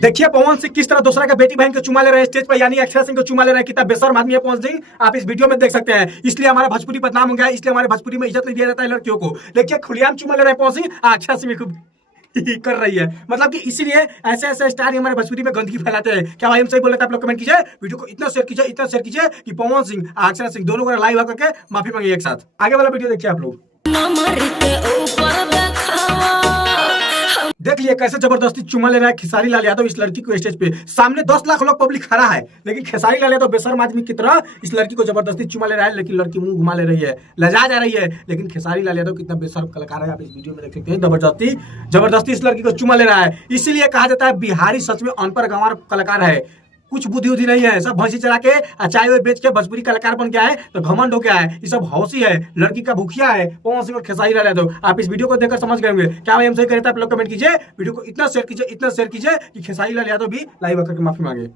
देखिए पवन सिंह किस तरह दूसरा का बेटी बहन को चुमा ले रहे हैं स्टेज पर, यानी अक्षरा सिंह को चुमा ले रहे हैं। कितना बेशर्म आदमी है पवन सिंह, आप इस वीडियो में देख सकते हैं। इसलिए हमारा भोजपुरी बदनाम हो गया, इसलिए हमारे भोजपुरी में इज्जत नहीं दिया जाता है लड़कियों को। देखिए खुलेआम चुमा ले रहे हैं पवन सिंह, अक्षरा सिंह खूब कर रही है। मतलब कि इसीलिए ऐसे ऐसे स्टार ही हमारे भोजपुरी में गंदगी फैलाते हैं। क्या भाई हम सही बोल रहे थे? आप लोग कमेंट कीजिए, वीडियो को इतना शेयर कीजिए, इतना शेयर कीजिए कि पवन सिंह अक्षरा सिंह दोनों को लाइव आकर के माफी मांगे एक साथ। आगे वाला वीडियो देखिए आप लोग। देख लिए कैसे जबरदस्ती चुमा ले रहा है खेसारी लाल यादव इस लड़की को स्टेज पे। सामने 10 लाख लोग पब्लिक खड़ा है, लेकिन खेसारी लाल यादव बेशर्म आदमी की तरह इस लड़की को जबरदस्ती चुमा ले रहा है। लेकिन लड़की मुंह घुमा ले रही है, लजा जा रही है। लेकिन खेसारी लाल यादव कितना बेशर्म कलाकार है, आप इस वीडियो में देख सकते हैं। जबरदस्ती जबरदस्ती इस लड़की को चुमा ले रहा है। इसीलिए कहा जाता है बिहारी सच में अनपढ़ गंवार कलाकार है, कुछ बुद्धि उद्धि नहीं है। सब भैंसी चला के चाय वे बेच के भोजपुरी कलाकार बन गया है, तो घमंड हो गया है। ये सब हौसी है, लड़की का भूखिया है पवन सिंह और खेसारी लाल यादव। आप इस वीडियो को देखकर समझ गए होंगे। क्या भाई हम सही कह रहे थे? आप लोग कमेंट कीजिए, वीडियो को इतना शेयर कीजिए, इतना शेयर कीजिए कि खेसारी लाल यादव भी लाइव आकर के माफी मांगे।